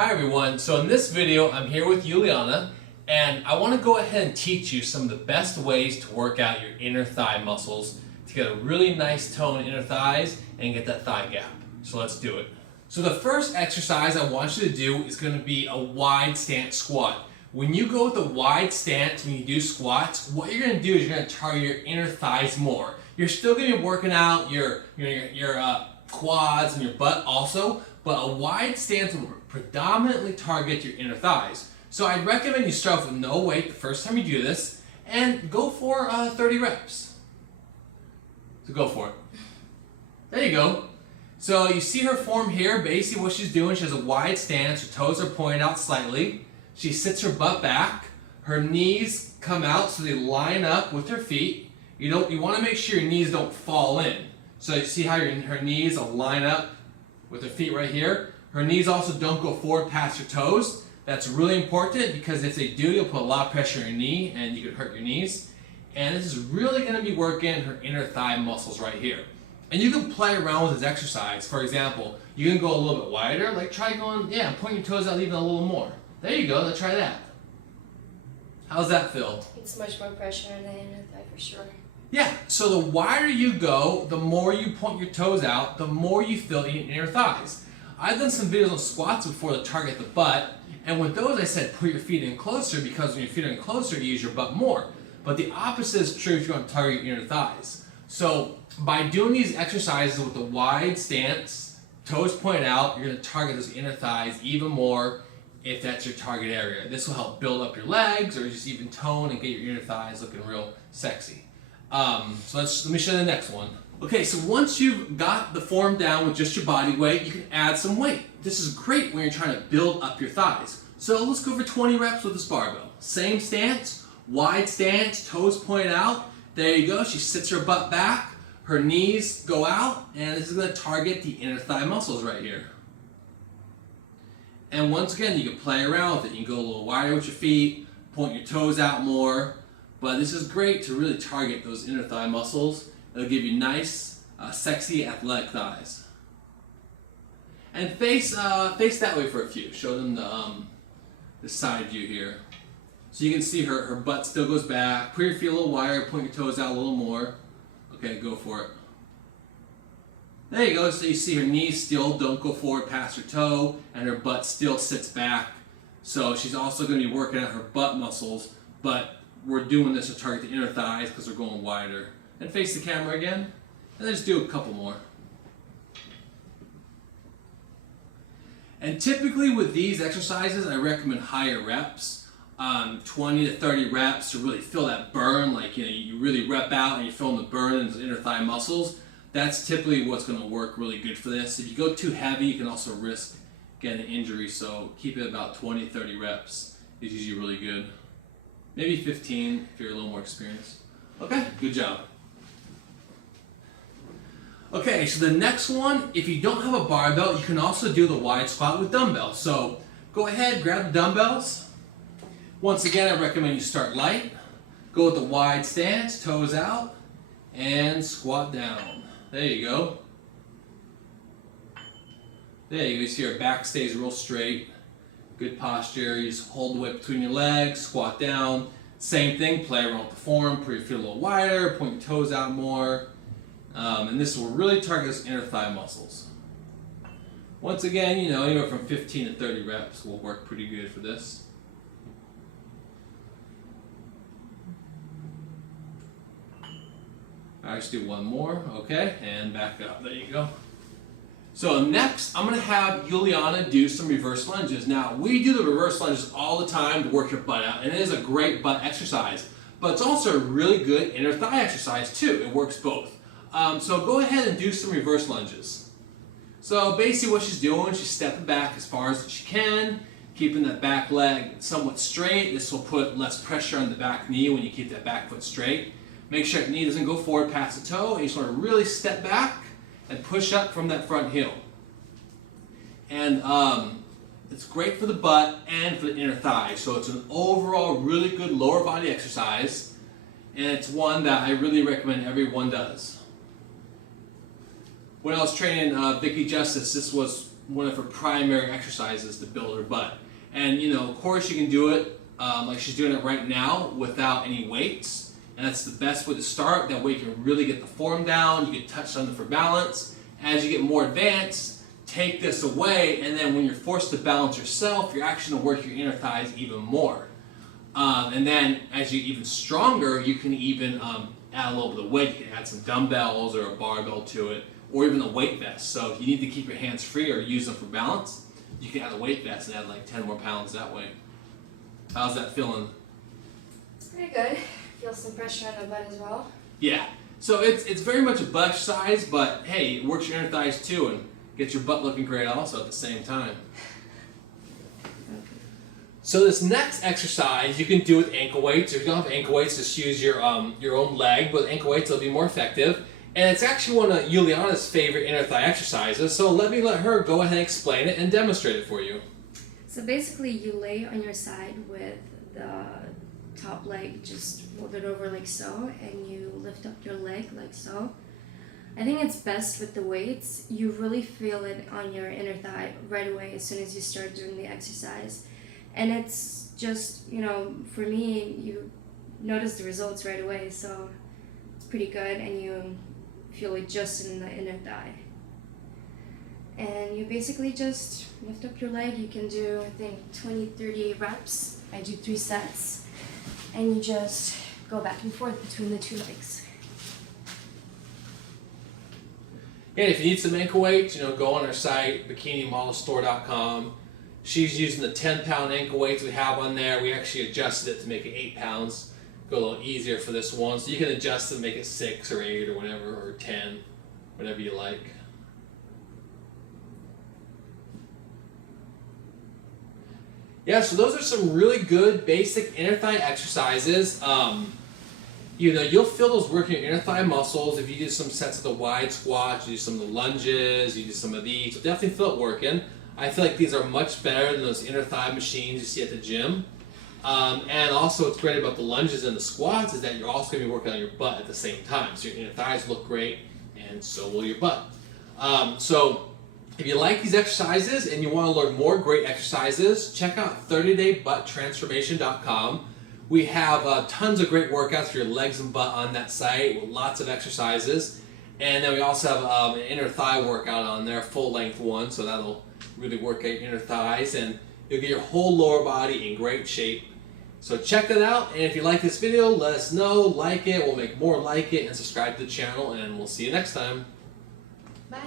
Hi everyone, so in this video I'm here with Juliana and I want to go ahead and teach you some of the best ways to work out your inner thigh muscles to get a really nice toned inner thighs and get that thigh gap. So let's do it. So the first exercise I want you to do is going to be a wide stance squat. When you go with a wide stance when you do squats, what you're going to do is you're going to target your inner thighs more. You're still going to be working out your quads and your butt also, but a wide stance will predominantly target your inner thighs. So I'd recommend you start with no weight the first time you do this and go for 30 reps. So go for it. There you go. So you see her form here. Basically what she's doing, she has a wide stance, her toes are pointed out slightly. She sits her butt back, her knees come out so they line up with her feet. You want to make sure your knees don't fall in. So you see how her knees will line up with her feet right here. Her knees also don't go forward past your toes. That's really important because if they do, you'll put a lot of pressure on your knee and you could hurt your knees. And this is really going to be working her inner thigh muscles right here. And you can play around with this exercise. For example, you can go a little bit wider, like try going, point your toes out even a little more. There you go, let's try that. How's that feel? It's much more pressure on the inner thigh for sure. Yeah, so the wider you go, the more you point your toes out, the more you feel your inner thighs. I've done some videos on squats before to target the butt, and with those I said put your feet in closer because when your feet are in closer, you use your butt more. But the opposite is true if you want to target your inner thighs. So by doing these exercises with the wide stance, toes pointed out, you're going to target those inner thighs even more if that's your target area. This will help build up your legs or just even tone and get your inner thighs looking real sexy. So let me show you the next one. Okay, so once you've got the form down with just your body weight, you can add some weight. This is great when you're trying to build up your thighs. So let's go for 20 reps with this barbell. Same stance, wide stance, toes pointed out. There you go, she sits her butt back, her knees go out, and this is going to target the inner thigh muscles right here. And once again, you can play around with it. You can go a little wider with your feet, point your toes out more. But this is great to really target those inner thigh muscles. It'll give you nice, sexy, athletic thighs. And face that way for a few. Show them the side view here. So you can see her butt still goes back. Put your feet a little wider, point your toes out a little more. Okay, go for it. There you go. So you see her knees still don't go forward past her toe, and her butt still sits back. So she's also going to be working out her butt muscles, but we're doing this to target the inner thighs because we're going wider. And face the camera again, and then just do a couple more. And typically with these exercises, I recommend higher reps, 20 to 30 reps to really feel that burn, like you really rep out and you're feeling the burn in those inner thigh muscles. That's typically what's going to work really good for this. If you go too heavy, you can also risk getting an injury, so keep it about 20 to 30 reps is usually really good. Maybe 15 if you're a little more experienced. Okay, good job. Okay, so the next one, if you don't have a barbell, you can also do the wide squat with dumbbells. So go ahead, grab the dumbbells. Once again, I recommend you start light. Go with the wide stance, toes out, and squat down. There you go. There you go. You see your back stays real straight. Good posture. You just hold the weight between your legs, squat down. Same thing, play around with the form, put your feet a little wider, point your toes out more. And this will really target those inner thigh muscles. Once again, anywhere from 15 to 30 reps will work pretty good for this. All right, let's do one more. Okay, and back up. There you go. So next, I'm going to have Juliana do some reverse lunges. Now, we do the reverse lunges all the time to work your butt out, and it is a great butt exercise. But it's also a really good inner thigh exercise too. It works both. So go ahead and do some reverse lunges. So basically what she's doing, she's stepping back as far as she can, keeping that back leg somewhat straight. This will put less pressure on the back knee when you keep that back foot straight. Make sure the knee doesn't go forward past the toe, and you just want to really step back and push up from that front heel. And it's great for the butt and for the inner thigh. So it's an overall really good lower body exercise, and it's one that I really recommend everyone does. When I was training Vicky Justice, this was one of her primary exercises to build her butt. And you know, of course, you can do it like she's doing it right now without any weights, and that's the best way to start. That way, you can really get the form down. You can touch something for balance. As you get more advanced, take this away, and then when you're forced to balance yourself, you're actually going to work your inner thighs even more. And then as you get even stronger, you can even add a little bit of weight. You can add some dumbbells or a barbell to it, or even a weight vest. So if you need to keep your hands free or use them for balance, you can add a weight vest and add like 10 more pounds that way. How's that feeling? Pretty good. Feel some pressure on the butt as well. Yeah. So it's very much a butt exercise, but hey, it works your inner thighs too and gets your butt looking great also at the same time. So this next exercise you can do with ankle weights. If you don't have ankle weights, just use your own leg. But with ankle weights, it'll be more effective. And it's actually one of Juliana's favorite inner thigh exercises. So let her go ahead and explain it and demonstrate it for you. So basically, you lay on your side with the top leg just folded over like so, and you lift up your leg like so. I think it's best with the weights. You really feel it on your inner thigh right away as soon as you start doing the exercise. And it's just, you know, for me, you notice the results right away, so it's pretty good, and you feel it just in the inner thigh. And you basically just lift up your leg. You can do, I think, 20-30 reps. I do 3 sets. And you just go back and forth between the 2 legs. And if you need some ankle weights, you know, go on our site, bikinimodelstore.com. She's using the 10-pound ankle weights we have on there. We actually adjusted it to make it 8 pounds. Go a little easier for this one. So you can adjust it, make it 6 or 8 or whatever, or 10, whatever you like. Yeah, so those are some really good basic inner thigh exercises. You know, you'll feel those working your inner thigh muscles if you do some sets of the wide squats, you do some of the lunges, you do some of these. You'll definitely feel it working. I feel like these are much better than those inner thigh machines you see at the gym. And also what's great about the lunges and the squats is that you're also going to be working on your butt at the same time. So your inner thighs look great, and so will your butt. So if you like these exercises and you want to learn more great exercises, check out 30daybutttransformation.com. We have tons of great workouts for your legs and butt on that site with lots of exercises. And then we also have an inner thigh workout on there, full length one, so that'll really work out your inner thighs and you'll get your whole lower body in great shape. So check that out, and if you like this video, let us know, like it, we'll make more like it, and subscribe to the channel, and we'll see you next time. Bye.